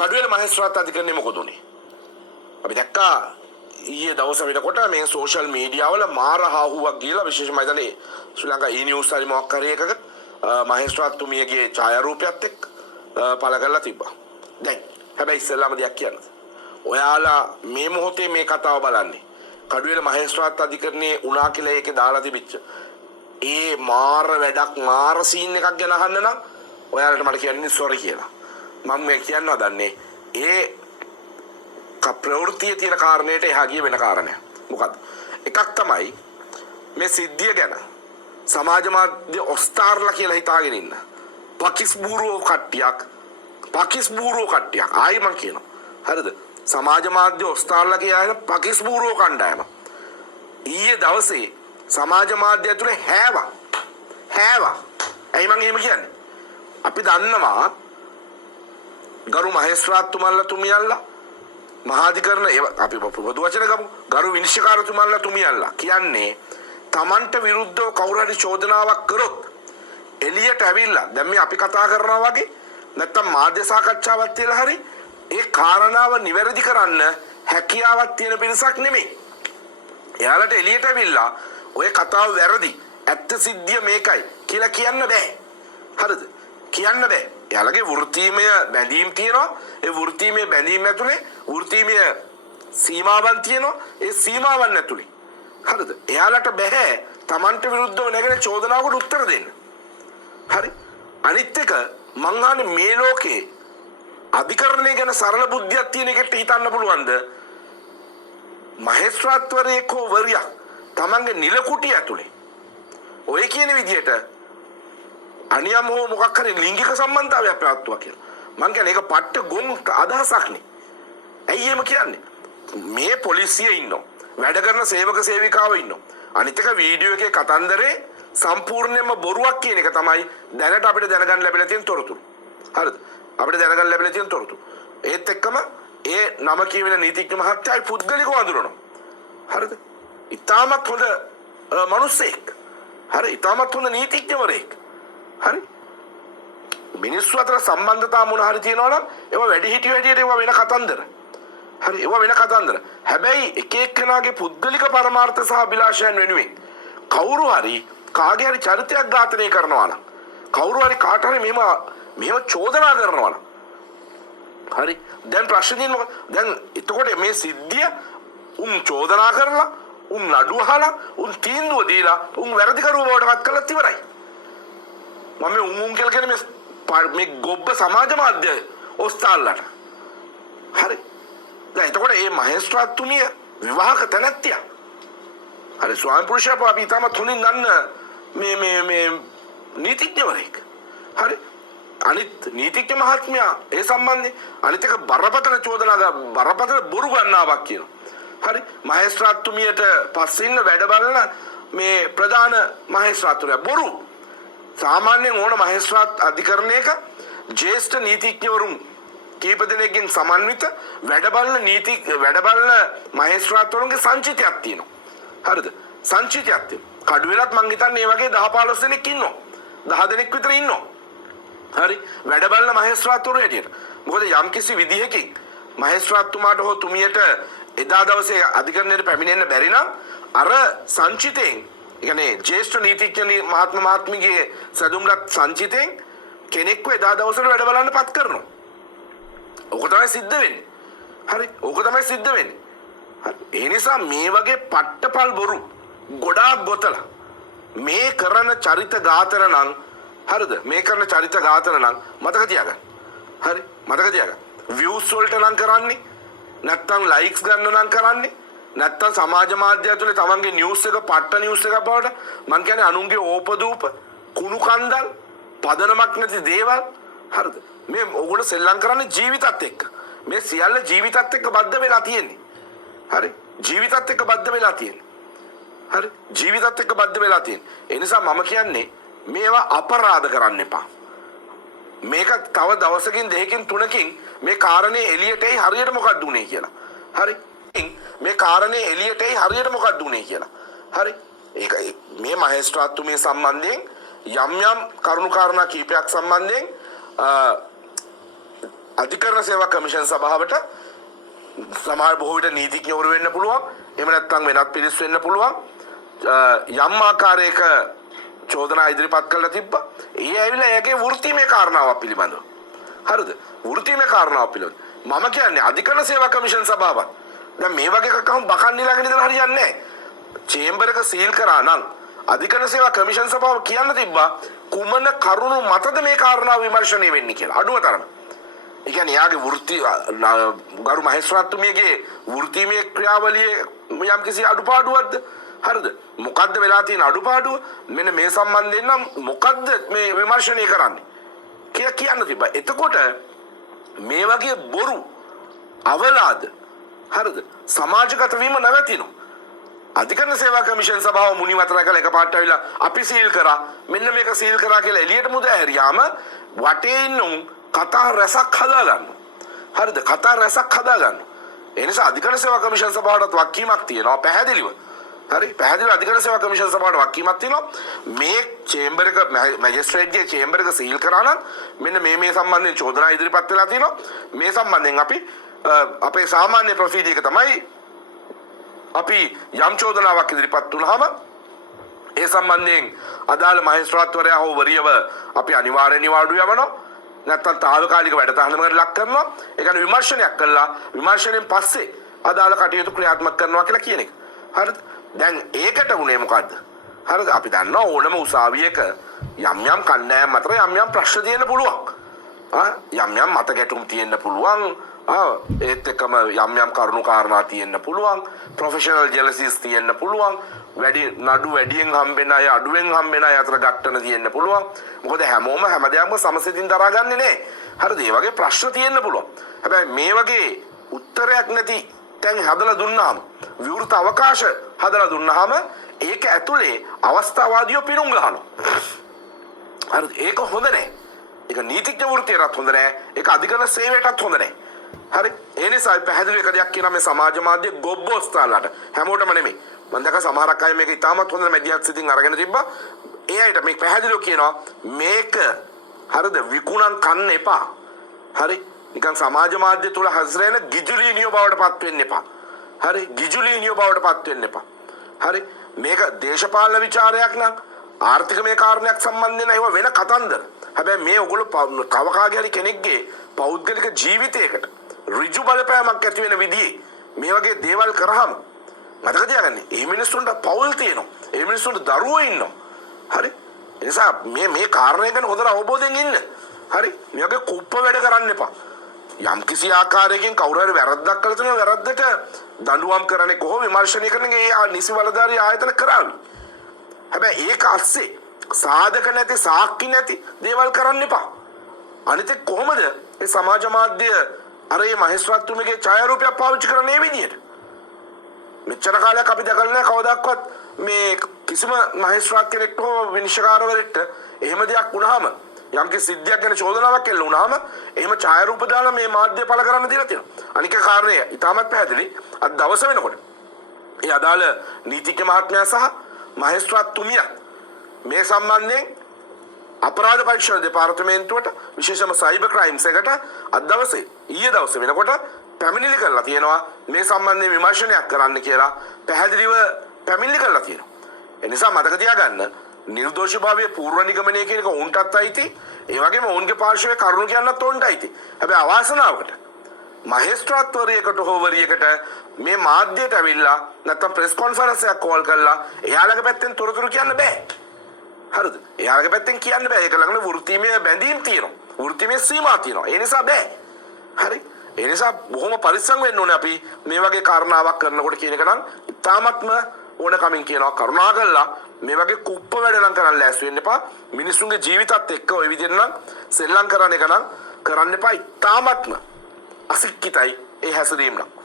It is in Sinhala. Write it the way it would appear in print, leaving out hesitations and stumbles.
කඩුවෙල මහේස්ත්‍රාත් අධිකරණය මොකද උනේ? අපි දැක්කා ඊයේ දවස වෙනකොට මේ සෝෂල් මීඩියා වල මාර හාහුවක් ගිහලා විශේෂයෙන්ම හිතන්නේ ශ්‍රී ලංකා e-news හරි මොකක් හරි එකක මහේස්ත්‍රාත්තුමියගේ ඡායාරූපයත් එක්ක පළ කරලා තිබ්බා. දැන් හැබැයි ඉස්සෙල්ලාම දෙයක් කියන්න. ඔයාලා මේ මොහොතේ මේ කතාව බලන්නේ. කඩුවෙල මහේස්ත්‍රාත් අධිකරණයේ උනා කියලා ඒකේ දාලා තිබිච්ච ඒ මාර වැඩක් මාර සීන් එකක් ගැන අහන්න නම් ඔයාලට මට කියන්නේ සෝරි කියලා. මම මේ කියන්න හදන්නේ ඒ ප්‍රවෘත්තියේ තියෙන කාරණේට එහා ගිය වෙන කාරණයක්. මොකද්ද? එකක් තමයි මේ සිද්ධිය ගැන සමාජ මාධ්‍ය ඔස්තාර්ලා කියලා හිතාගෙන ඉන්න. පකිස් බූරෝ කට්ටියක් ආයි මං කියනවා. හරිද? සමාජ මාධ්‍ය ඔස්තාර්ලා කියන පකිස් බූරෝ කණ්ඩායම. ඊයේ දවසේ සමාජ මාධ්‍ය ඇතුලේ හැවා. ඇයි මං එහෙම කියන්නේ? අපි දන්නවා ගරු මහේස්ත්‍රාත්තුමල්ලා තුමියල්ලා මහාධිකරණ අපි පොදු වචන ගමු. ගරු විනිශ්චයකාරතුමල්ලා තුමියල්ලා කියන්නේ තමන්ට විරුද්ධව කවුරු හරි චෝදනාවක් කරොත් එළියට ඇවිල්ලා දැන් මේ අපි කතා කරනවා වගේ නැත්තම් මාධ්‍ය සාකච්ඡාවක් තියලා හරි ඒ කාරණාව නිවැරදි කරන්න හැකියාවක් තියෙන පිරිසක් නෙමෙයි. එයාලට එළියට ඇවිල්ලා ඔය කතාව වැරදි. ඇත්ත සිද්ධිය මේකයි කියලා කියන්න බෑ. හරිද? කියන්න බෑ. එයාලගේ වෘත්තීමය බැඳීම් තියෙනවා. ඒ වෘත්තීමය බැඳීම් ඇතුලේ වෘත්තීමය සීමාවන් තියෙනවා. ඒ සීමාවන් ඇතුලේ හරිද? එයාලට බෑ Tamanට විරුද්ධව නැගෙන චෝදනාවකට උත්තර දෙන්න. හරි? අනිත් එක මං අහන්නේ මේ ලෝකේ අධිකරණය ගැන සරල බුද්ධියක් තියෙන එකට හිතන්න පුළුවන්ද? මහේස්ත්‍රාත්වරයෙක් හෝ වරියක් Tamanගේ නිල කුටිය ඇතුලේ ඔය කියන විදියට අනියම හෝ මොකක් හරි ලිංගික සම්බන්ධතාවයක් පැවැත්තුවා කියලා. මං කියන්නේ ඒක පට්ට ගොන් අදහසක් නේ. ඇයි එහෙම කියන්නේ? මේ පොලිසිය ඉන්නවා. වැඩ කරන සේවක සේවිකාවෝ ඉන්නවා. අනිත් එක වීඩියෝ එකේ කතන්දරේ සම්පූර්ණයෙන්ම බොරුවක් කියන එක තමයි දැනට අපිට දැනගන්න ලැබිලා තියෙන තොරතුරු. හරිද? අපිට දැනගන්න ලැබිලා තියෙන තොරතුරු. ඒත් එක්කම ඒ නම කියවෙන නීතිඥ මහත්තයායි පුද්ගලිකව අඳුරනවා. හරිද? ඉතාමත් හොඳ මිනිස්සෙක්. හරි? ඉතාමත් හොඳ නීතිඥවරයෙක්. හරි? මිනිස්සු අතර සම්බන්ධතා මොන හරි තියෙනවා නම් ඒවා වැඩි හිටියෝ හැටියට ඒවා වෙන කතන්දර. හරි? ඒවා වෙන කතන්දර. හැබැයි එක එක්කෙනාගේ පුද්ගලික පරමාර්ථ සහ අභිලාෂයන් වෙනුවෙන් කවුරු හරි කාගේ හරි චරිතයක් ඝාතනය කරනවා නම් කවුරු හරි කාට හරි මෙහෙම චෝදනා කරනවා නම් හරි? දැන් ප්‍රශ්නේ මොකද? දැන් එතකොට මේ සිද්ධිය උන් චෝදනා කරලා උන් නඩු අහලා උන් තීන්දුව දීලා උන් වැරදි කරුව බවට පත් කළත් ඉවරයි. මම මේ උන් කියලා කියන්නේ මේ ගොබ්බ සමාජ මාධ්‍ය ඔස්තාල්ලාට. හරි? දැන් එතකොට මේ මහේස්ත්‍රාත්තුමිය විවාහක තැනැත්තිය. හරි ස්වාමි පුරුෂයාව අපි තාමත් හොඳින් දන්න මේ නීතිඥවරයෙක්. හරි? අනිත් නීතිඥ මහත්මයා ඒ සම්බන්ධයෙන් අනිත් එක බරපතල චෝදනා බරපතල බොරු ගන්නාවක් කියනවා. හරි? මහේස්ත්‍රාත්තුමියට පස්සේ ඉන්න වැඩ බලන මේ ප්‍රධාන මහේස්ත්‍රාත්තුරයා බොරු. සාමාන්‍යයෙන් ඕන මහේස්ත්‍රාත් අධිකරණයක ජ්‍යෙෂ්ඨ නීතිඥවරුන් කීප දෙනෙක්ගෙන් සමන්විත වැඩ බලන මහේස්ත්‍රාත්වරුන්ගේ සංචිතයක් තියෙනවා. හරිද? සංචිතයක් තියෙනවා. කඩුවෙලත් මං හිතන්නේ මේ වගේ 10 15 දෙනෙක් ඉන්නවා. 10 දෙනෙක් විතර ඉන්නවා. හරි? වැඩ බලන මහේස්ත්‍රාත්වරු හැටියට. මොකද යම්කිසි විදිහකින් මහේස්ත්‍රාත්තුමාට හෝ තුමියට එදා දවසේ අධිකරණයට පැමිණෙන්න බැරි නම් අර සංචිතයෙන් කියන්නේ ජ්‍යෙෂ්ඨ නීතිඥ මහත්මියගේ සැදුම්ලත් සංචිතයෙන් කෙනෙක්ව එදා දවසට වැඩ බලන්න පත් කරනවා. ඕක තමයි සිද්ධ වෙන්නේ. හරි? ඕක තමයි සිද්ධ වෙන්නේ. හරි? ඒ නිසා මේ වගේ පට්ටපල් බොරු ගොඩාක් ගොතලා මේ කරන චරිත ඝාතන නම් හරිද? මේ කරන චරිත ඝාතන නම් මතක තියාගන්න. හරි? මතක තියාගන්න. views වලට නම් කරන්නේ නැත්තම් likes ගන්න නම් කරන්නේ නැත්තම් සමාජ මාධ්‍ය ඇතුලේ තමන්ගේ නිවුස් එක පට්ට නිවුස් එකක් බවට මං කියන්නේ අනුන්ගේ ඕපදූප කුණු කන්දල් පදනමක් නැති දේවල්. හරිද? මේ ඕගොල්ලෝ සෙල්ලම් කරන්නේ ජීවිතත් එක්ක. මේ සියල්ල ජීවිතත් එක්ක බද්ධ වෙලා තියෙන්නේ. හරි? ජීවිතත් එක්ක බද්ධ වෙලා තියෙන්නේ. හරි? ජීවිතත් එක්ක බද්ධ වෙලා තියෙන්නේ. ඒ නිසා මම කියන්නේ මේවා අපරාධ කරන්න එපා. මේක තව දවසකින් දෙකකින් තුනකින් මේ කාරණේ එළියට එයි හරියට මොකක්ද උනේ කියලා. හරි? මේ කාරණේ එළියට එයි හරියට මොකක්ද උනේ කියලා. හරි? ඒක මේ මහේස්ත්‍රාත්තුමිය සම්බන්ධයෙන් යම් කරුණු කාරණා කීපයක් සම්බන්ධයෙන් අධිකරණ සේවා කමිෂන් සභාවට සමහර බොහෝ විට නීතිඥවරු වෙන්න පුළුවන්. එහෙම නැත්නම් වෙනත් පිරිස් වෙන්න පුළුවන්. යම් ආකාරයක චෝදනා ඉදිරිපත් කරලා තිබ්බා. ඒ ඇවිල්ලා එයාගේ වෘත්තීමය කාරණාවක් පිළිබඳව. හරිද? වෘත්තීමය කාරණාවක් පිළිබඳව. මම කියන්නේ අධිකරණ සේවා කමිෂන් සභාවක්. දැන් මේ වගේ එකකම බකන් නිලාගෙන ඉඳලා හරියන්නේ නැහැ. චේම්බර් එක සීල් කරා නම් අධිකරණ සේවා කමිෂන් සභාව කියන්න තිබ්බා කුමන කරුණු මතද මේ කාරණාව විමර්ශනය වෙන්නේ කියලා. අඩුව තරම. ඒ කියන්නේ යාගේ වෘත්ති ගරු මහේස්ත්‍රාත්තුමියගේ වෘත්තීමය ක්‍රියාවලියේ යම්කිසි අඩුපාඩුවක්ද? හරිද? මොකද්ද වෙලා තියෙන අඩුපාඩුව? මෙන්න මේ සම්බන්ධයෙන් නම් මොකද්ද මේ විමර්ශනය කරන්නේ කියලා කියන්න තිබ්බා. එතකොට මේ වගේ බොරු අවලාද හරිද? සමාජගත වීම නැවතිනවා. අධිකරණ සේවා කමිෂන් සභාව මුනිවතර කළ එකපාරට ඇවිල්ලා අපි සීල් කරා මෙන්න මේක සීල් කරා කියලා එළියට මුදා හැරියාම වටේ ඉන්න කතා රසක් හදා ගන්නවා. හරිද? කතා රසක් හදා ගන්නවා. ඒ නිසා අධිකරණ සේවා කමිෂන් සභාවටත් වක්කීමක් තියෙනවා පැහැදිලිව. හරි? පැහැදිලිව අධිකරණ සේවා කමිෂන් සභාවට වක්කීමක් තියෙනවා. මේ චේම්බර් එක මැජිස්ට්‍රේට්ගේ චේම්බර් එක සීල් කරා නම් මෙන්න මේ සම්බන්ධයෙන් චෝදනා ඉදිරිපත් වෙලා තියෙනවා. මේ සම්බන්ධයෙන් අපි අපේ සාමාන්‍ය ප්‍රොසීඩියර් එක තමයි අපි යම් චෝදනාවක් ඉදිරිපත් වුණාම ඒ සම්බන්ධයෙන් අදාළ මහේස්ත්‍රාත්වරයා හෝ වරියව අපි අනිවාර්යෙන් නිවාඩු යවනවා. නැත්තම් තාවකාලික වැඩසටහනකට ලක් කරනවා. ඒ කියන්නේ විමර්ශනයක් කළා විමර්ශනයෙන් පස්සේ අදාළ කටයුතු ක්‍රියාත්මක කරනවා කියලා කියන එක. හරිද? දැන් ඒකට උනේ මොකද්ද? හරිද? අපි දන්නවා ඕනම උසාවියක යම් යම් කණ්ඩායම් අතර යම් යම් ප්‍රශ්න තියෙන්න පුළුවන්. යම් යම් මත ගැටුම් තියෙන්න පුළුවන්. ඒත් එක්කම යම් යම් කරුණු කාරණා තියෙන්න පුළුවන්. ප්‍රොෆෙෂනල් ජෙලසිස් තියෙන්න පුළුවන්. වැඩි නඩු වැඩියෙන් හම්බෙන අය අඩුවෙන් හම්බෙන අය අතර ගැටන තියෙන්න පුළුවන්. මොකද හැමෝම හැමදේම සමසිතින් දරාගන්නේ නැහැ. හරිද? ඒ වගේ ප්‍රශ්න තියෙන්න පුළුවන්. හැබැයි මේ වගේ උත්තරයක් නැති තැන් හදලා දුන්නාම විවෘත අවකාශ හදලා දුන්නාම ඒක ඇතුලේ අවස්ථාවාදීව පිරුම් ගහනවා. හරිද? ඒක හොඳ නැහැ. ඒක නීතිඥ වෘත්තියටත් හොඳ නැහැ. ඒක අධිකරණ සේවයටත් හොඳ නැහැ. හරි? ඒ නිසා පැහැදිලි එක දෙයක් කියනවා මේ සමාජ මාධ්‍ය ගොබ්බෝස්තාලට හැමෝටම නෙමෙයි. මම දැක සමහරක් අය මේක ඉතාමත් හොඳ මැදිහත් සිතින් අරගෙන තිබ්බා. ඒ අයට මේ පැහැදිලිව කියනවා මේක හරිද විකුණන් කන්න එපා. හරි? නිකන් සමාජ මාධ්‍ය තුල හසුරෙන ගිජුලීනියෝ බවට පත් වෙන්න එපා. හරි? ගිජුලීනියෝ බවට පත් වෙන්න එපා. හරි? මේක දේශපාලන විචාරයක් නම් ආර්ථිකමය කාරණයක් සම්බන්ධයෙන් ඒව වෙන කතන්දර. හැබැයි මේ ඔයගොල්ලෝ තව කාගේ හරි කෙනෙක්ගේ පෞද්ගලික ජීවිතයකට ඍජු බලපෑමක් ඇති වෙන විදිහේ මේ වගේ දේවල් කරාම මතක තියාගන්න මේ මිනිස්සුන්ට පෞල් තියෙනවා. මේ මිනිස්සුන්ට දරුවෝ ඉන්නවා. හරි? ඒ නිසා මේ කාරණේ ගැන හොඳට අවබෝධයෙන් ඉන්න. හරි? මේ වගේ කුප්ප වැඩ කරන්න එපා. යම් කිසි ආකාරයකින් කවුරු හරි වැරද්දක් කළා නම් වැරද්දට දඬුවම් කරන්නේ කොහොම විමර්ශනය කරන්නේ ඒ නිසි බලධාරී ආයතන කරાવી. හැබැයි ඒක අස්සේ සාධක නැති සාක්ෂි නැති දේවල් කරන්න එපා. අනිත් එක්ක කොහොමද ඒ සමාජ මාධ්‍ය අර මේ මහේස්ත්‍රාත්තුමගේ ඡායාරූපයක් පාවිච්චි කරන්නේ මේ විදියට? මෙච්චර කාලයක් අපි දැකලා නැහැ කවදාවත් මේ කිසිම මහේස්ත්‍රාත් කෙනෙක් හෝ විනිශ්චයකාරවරයෙක්ට එහෙම දෙයක් වුණාම යම් කිසි සිද්ධියක් ගැන චෝදනාවක් එල්ල වුණාම එහෙම ඡායාරූප දාලා මේ මාධ්‍ය පළ කරන්න දීලා තියෙනවා. අනික කාරණය ඉතාමත් පැහැදිලි. අද දවස වෙනකොට ඒ අදාළ නීතිඥ මහත්මයා සහ මහේස්ත්‍රාත්තුමිය මේ සම්බන්ධයෙන් අපරාධ පරීක්ෂණ දෙපාර්තමේන්තුවට විශේෂම සයිබර් ක්‍රයිම්ස් එකට අද දවසේ ඊයේ දවසේ වෙනකොට පැමිණිලි කරලා තියෙනවා මේ සම්බන්ධයෙන් විමර්ශනයක් කරන්න කියලා පැහැදිලිව පැමිණිලි කරලා තියෙනවා. ඒ නිසා මතක තියාගන්න නිර්දෝෂීභාවය පූර්ව නිගමනය කියන එක උන්ටත් අයිති. ඒ වගේම ඔවුන්ගේ පාර්ශවයේ කරුණු කියන්නත් උන්ට අයිති. හැබැයි අවාසනාවකට මහේස්ත්‍රාත්වරයකට හෝ වරියකට මේ මාධ්‍යයට ඇවිල්ලා නැත්නම් ප්‍රෙස් කොන්ෆරන්ස් එකක් කෝල් කරලා එයාලගේ පැත්තෙන් තොරතුරු කියන්න බෑ. හරිද? එයාලගේ පැත්තෙන් කියන්න බෑ. ඒක ළඟන වෘත්තීමය බැඳීම් තියෙනවා. වෘත්තීමය සීමා තියෙනවා. ඒ නිසා බෑ. හරි? ඒ නිසා බොහොම පරිස්සම් වෙන්න ඕනේ අපි මේ වගේ කාරණාවක් කරනකොට කියන එක නම් ඉතාමත්ම ඕනකමින් කියනවා කරුණාකරලා මේ වගේ කුප්ප වැඩ නම් කරන්න ලෑස්ති වෙන්න එපා. මිනිස්සුන්ගේ ජීවිතත් එක්ක ওই විදිහට නම් සෙල්ලම් කරන එක නම් කරන්න එපා. ඉතාමත්ම අසික්කිතයි ඒ හැසිරීම නම්.